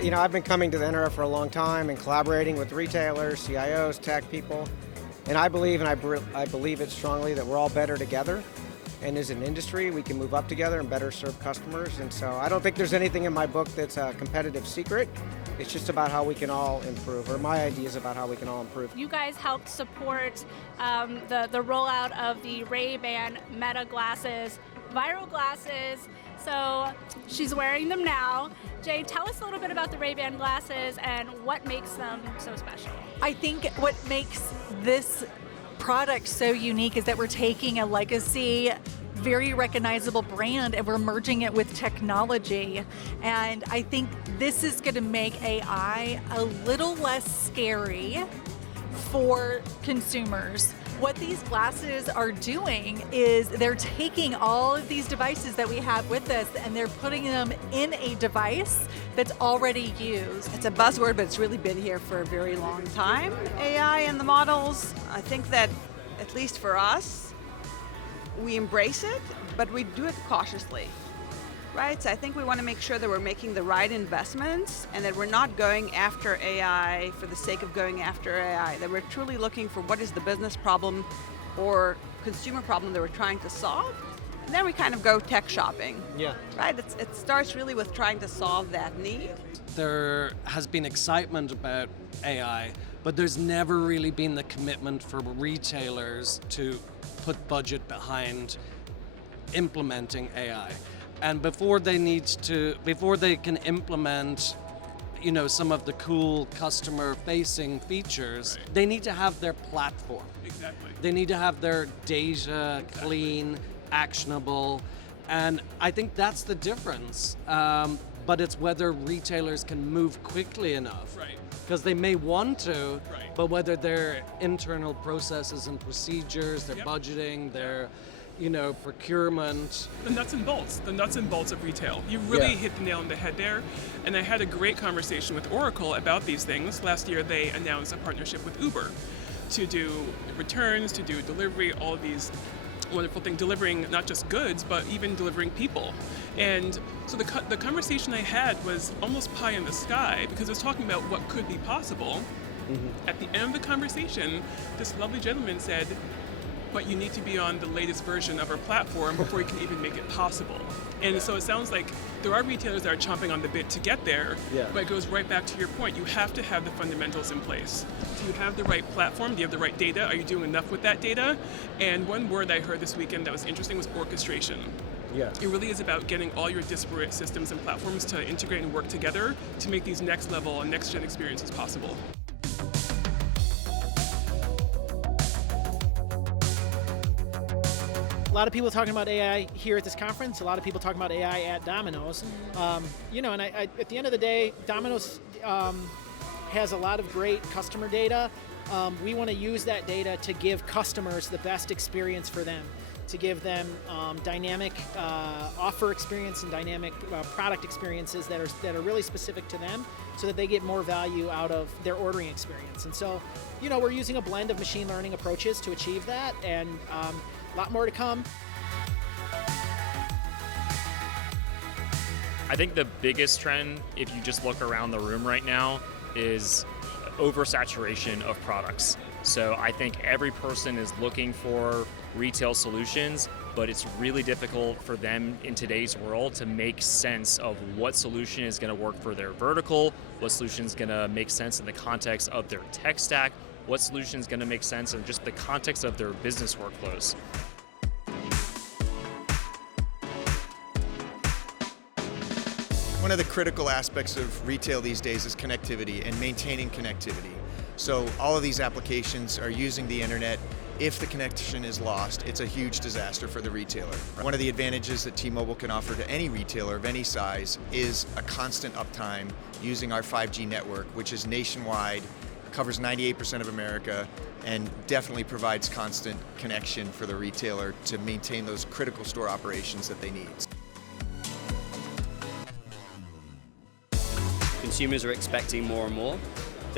I've been coming to the NRF for a long time and collaborating with retailers, CIOs, tech people, and I believe it strongly that we're all better together. And as an industry, we can move up together and better serve customers. And so I don't think there's anything in my book that's a competitive secret. It's just about how we can all improve, or my ideas about how we can all improve. You guys helped support the rollout of the Ray-Ban Meta glasses, viral glasses. So she's wearing them now. Jay, tell us a little bit about the Ray-Ban glasses and what makes them so special. I think what makes this product so unique is that we're taking a legacy, very recognizable brand and we're merging it with technology. And I think this is going to make AI a little less scary for consumers. What these glasses are doing is they're taking all of these devices that we have with us and they're putting them in a device that's already used. It's a buzzword, but it's really been here for a very long time. AI and the models, I think that, at least for us, we embrace it, but we do it cautiously, right? So I think we want to make sure that we're making the right investments and that we're not going after AI for the sake of going after AI, that we're truly looking for what is the business problem or consumer problem that we're trying to solve, and then we kind of go tech shopping. Yeah. Right? It starts really with trying to solve that need. There has been excitement about AI, but there's never really been the commitment for retailers to put budget behind implementing AI. And before they can implement, some of the cool customer-facing features, right, they need to have their platform. Exactly. They need to have their data clean, actionable, and I think that's the difference. But it's whether retailers can move quickly enough. Right. Because they may want to, Right. but whether their internal processes and procedures, their Yep. budgeting, their procurement. The nuts and bolts of retail. You really hit the nail on the head there. And I had a great conversation with Oracle about these things. Last year they announced a partnership with Uber to do returns, to do delivery, all of these wonderful things, delivering not just goods, but even delivering people. And so the conversation I had was almost pie in the sky because it was talking about what could be possible. Mm-hmm. At the end of the conversation, this lovely gentleman said, but you need to be on the latest version of our platform before you can even make it possible. And so it sounds like there are retailers that are chomping on the bit to get there, but it goes right back to your point. You have to have the fundamentals in place. Do you have the right platform? Do you have the right data? Are you doing enough with that data? And one word I heard this weekend that was interesting was orchestration. Yeah. It really is about getting all your disparate systems and platforms to integrate and work together to make these next level and next gen experiences possible. A lot of people talking about AI here at this conference. A lot of people talking about AI at Domino's. And I, at the end of the day, Domino's has a lot of great customer data. We want to use that data to give customers the best experience for them, to give them dynamic offer experience and dynamic product experiences that are really specific to them, so that they get more value out of their ordering experience. And so, we're using a blend of machine learning approaches to achieve that, and a lot more to come. I think the biggest trend, if you just look around the room right now, is oversaturation of products. So I think every person is looking for retail solutions, but it's really difficult for them in today's world to make sense of what solution is going to work for their vertical, what solution is going to make sense in the context of their tech stack, what solution is going to make sense in just the context of their business workflows. One of the critical aspects of retail these days is connectivity and maintaining connectivity. So all of these applications are using the internet. If the connection is lost, it's a huge disaster for the retailer. One of the advantages that T-Mobile can offer to any retailer of any size is a constant uptime using our 5G network, which is nationwide, covers 98% of America, and definitely provides constant connection for the retailer to maintain those critical store operations that they need. Consumers are expecting more and more.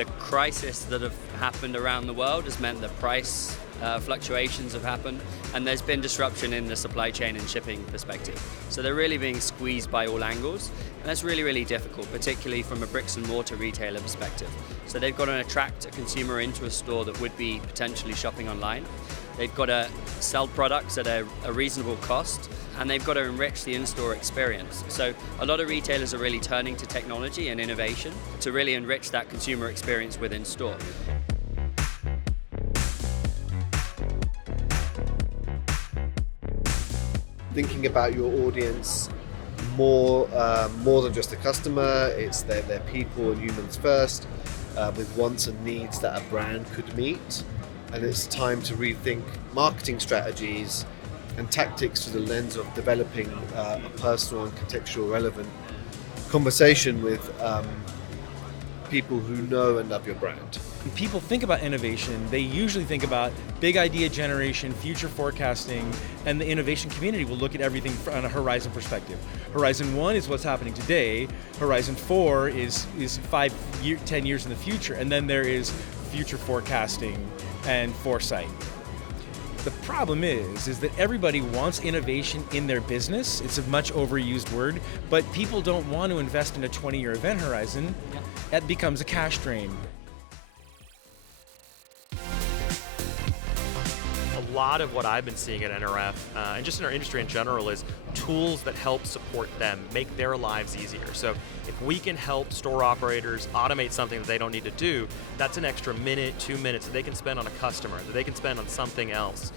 The crisis that have happened around the world has meant that price fluctuations have happened, and there's been disruption in the supply chain and shipping perspective. So they're really being squeezed by all angles, and that's really, really difficult, particularly from a bricks and mortar retailer perspective. So they've got to attract a consumer into a store that would be potentially shopping online. They've got to sell products at a reasonable cost, and they've got to enrich the in-store experience. So a lot of retailers are really turning to technology and innovation to really enrich that consumer experience within store. Thinking about your audience more than just a customer, it's their people and humans first, with wants and needs that a brand could meet. And it's time to rethink marketing strategies and tactics through the lens of developing a personal and contextual relevant conversation with people who know and love your brand. When people think about innovation, they usually think about big idea generation, future forecasting, and the innovation community will look at everything on a horizon perspective. Horizon 1 is what's happening today. Horizon 4 is 10 years in the future, and then there is future forecasting and foresight. The problem is that everybody wants innovation in their business. It's a much overused word, but people don't want to invest in a 20-year event horizon. Yeah. That becomes a cash drain. A lot of what I've been seeing at NRF, and just in our industry in general, is tools that help support them, make their lives easier. So if we can help store operators automate something that they don't need to do, that's an extra minute, 2 minutes that they can spend on a customer, that they can spend on something else.